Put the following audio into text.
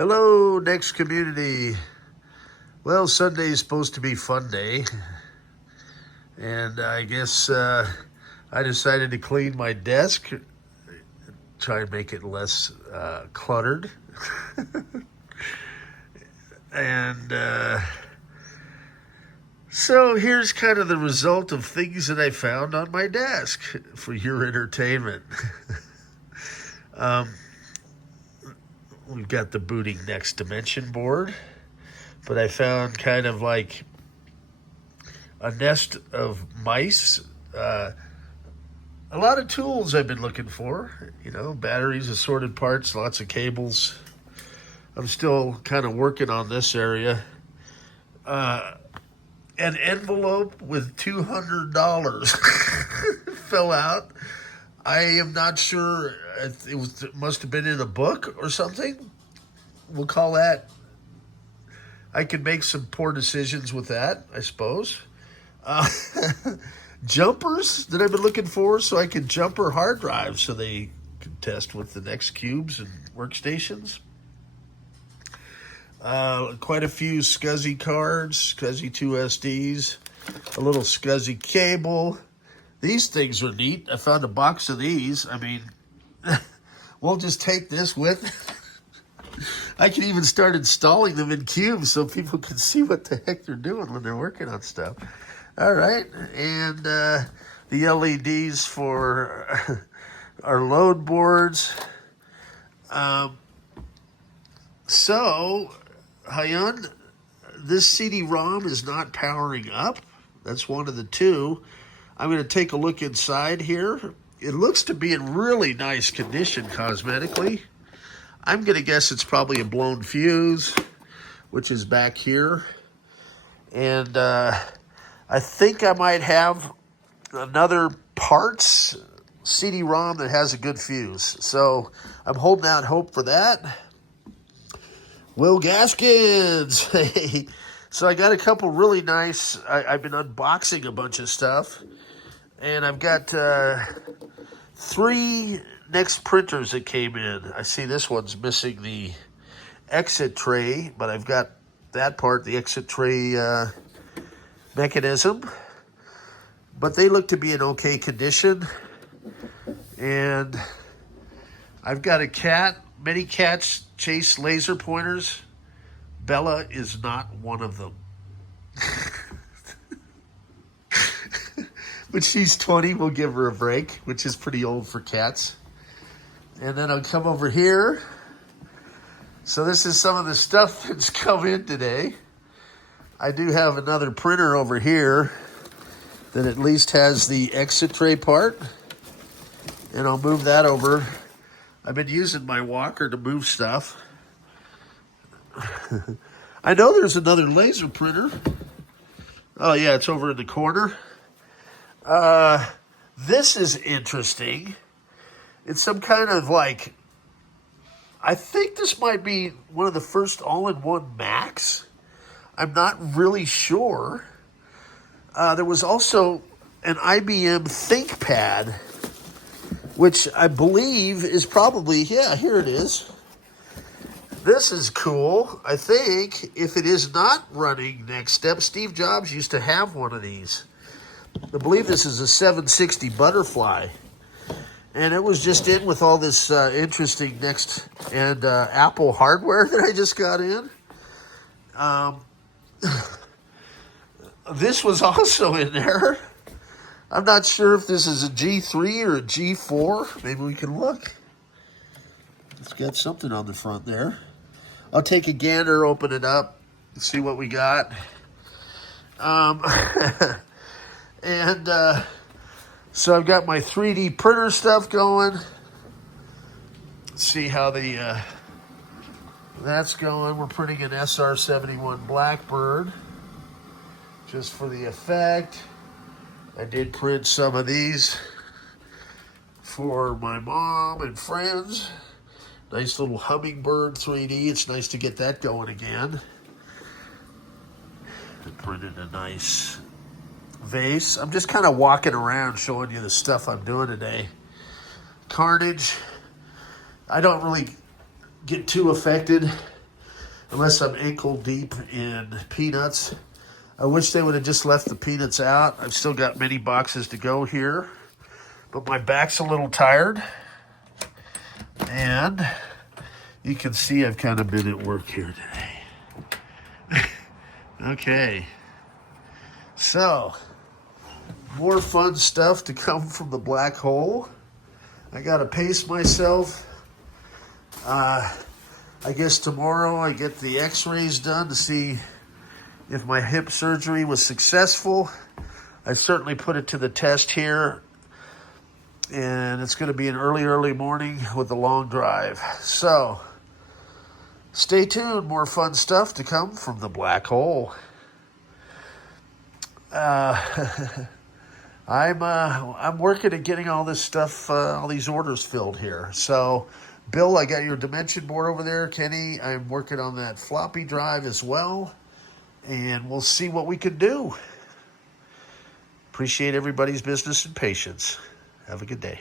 Hello, Next community. Well, Sunday is supposed to be fun day, and I guess I decided to clean my desk, try and make it less cluttered, and so here's kind of the result of things that I found on my desk for your entertainment. We've got the booting next dimension board, but I found kind of like a nest of mice. A lot of tools I've been looking for, batteries, assorted parts, lots of cables. I'm still kind of working on this area. An envelope with $200 fell out. I am not sure. It must have been in a book or something. We'll call that. I could make some poor decisions with that, I suppose. Jumpers that I've been looking for, so I could jumper hard drives so they could test with the NeXT cubes and workstations. Quite a few SCSI cards, SCSI 2SDs, a little SCSI cable. These things are neat. I found a box of these. I mean, we'll just take this with. I can even start installing them in cubes so people can see what the heck they're doing when they're working on stuff. All right, and the LEDs for our load boards. So, Hyun, this CD-ROM is not powering up. That's one of the two. I'm going to take a look inside here. It looks to be in really nice condition cosmetically. I'm going to guess it's probably a blown fuse, which is back here. And I think I might have another parts CD-ROM that has a good fuse. So I'm holding out hope for that. Will Gaskins. So I got a couple really nice, I've been unboxing a bunch of stuff. And I've got 3 NeXT printers that came in. I see this one's missing the exit tray, but I've got that part, the exit tray mechanism. But they look to be in okay condition. And I've got a cat. Many cats chase laser pointers. Bella is not one of them. But she's 20, we'll give her a break, which is pretty old for cats. And then I'll come over here. So this is some of the stuff that's come in today. I do have another printer over here that at least has the exit tray part. And I'll move that over. I've been using my walker to move stuff. I know there's another laser printer. Oh yeah, it's over in the corner. This is interesting. It's some kind of like, I think this might be one of the first all-in-one Macs. I'm not really sure. There was also an IBM ThinkPad, which I believe is probably, yeah, here it is. This is cool. I think if it is not running NeXTstep, Steve Jobs used to have one of these. I believe this is a 760 Butterfly. And it was just in with all this interesting NeXT and Apple hardware that I just got in. This was also in there. I'm not sure if this is a G3 or a G4. Maybe we can look. It's got something on the front there. I'll take a gander, open it up, and see what we got. And so I've got my 3D printer stuff going. Let's see how that's going. We're printing an SR-71 Blackbird just for the effect. I did print some of these for my mom and friends. Nice little hummingbird 3D. It's nice to get that going again. I printed a nice vase. I'm just kind of walking around showing you the stuff I'm doing today. Carnage. I don't really get too affected unless I'm ankle deep in peanuts. I wish they would have just left the peanuts out. I've still got many boxes to go here, but my back's a little tired. And you can see I've kind of been at work here today. Okay. So, more fun stuff to come from the black hole. I got to pace myself. I guess tomorrow I get the x-rays done to see if my hip surgery was successful. I certainly put it to the test here. And it's going to be an early morning with a long drive. So, stay tuned. More fun stuff to come from the black hole. I'm working at getting all this stuff, all these orders filled here. So, Bill, I got your dimension board over there. Kenny, I'm working on that floppy drive as well. And we'll see what we can do. Appreciate everybody's business and patience. Have a good day.